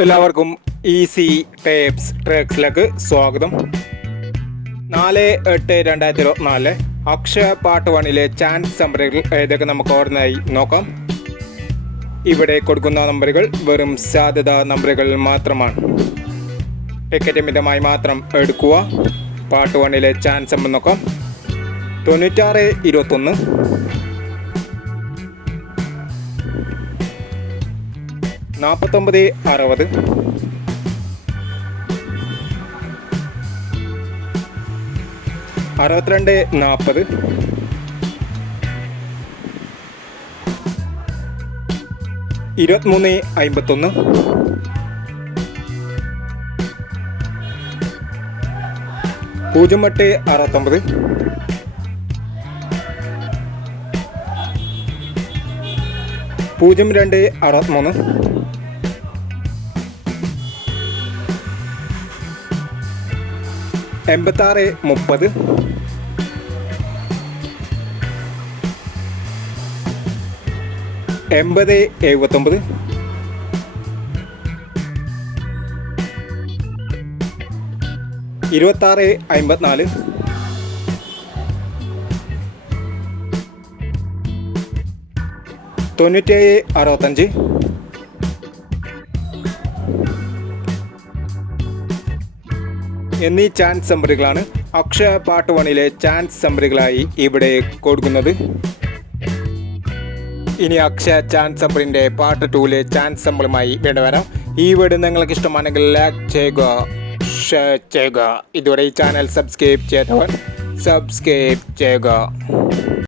എല്ലാവർക്കും easy tapes ട്രേക്സിലേക്ക് സ്വാഗതം. 4/8/2024 Akshaya part 1 chance നമ്പറുകൾ ഏതൊക്കെ നമുക്ക് ഓരോന്നായി നോക്കാം. ഇവിടെ കൊടുക്കുന്ന നമ്പറുകൾ വെറും സാധ്യതാ നമ്പറുകൾ മാത്രമാണ്. ടിക്കറ്റ് മിതമായി മാത്രം എടുക്കുക. പാർട്ട് 1 ചാൻസ് നമ്പർ നോക്കാം. 9621 4960 6240 2351 0869 0263 8630 8079 2654 9765 എന്നീ ചാൻസ് നമ്പറുകളാണ് അക്ഷയ പാർട്ട് 1 ചാൻസ് നമ്പറുകളായി ഇവിടെ കൊടുക്കുന്നത്. ഇനി അക്ഷയ ചാൻസ് നമ്പറിൻ്റെ പാർട്ട് 2 ചാൻസ് നമ്പറുമായി വീണ്ടും വരാം. ഈ വീഡിയോ നിങ്ങൾക്ക് ഇഷ്ടമാണെങ്കിൽ ലൈക്ക് ചെയ്യുക, ഷെയർ ചെയ്യുക. ഇതുവരെ ഈ ചാനൽ സബ്സ്ക്രൈബ് ചെയ്തവർ സബ്സ്ക്രൈബ് ചെയ്യുക.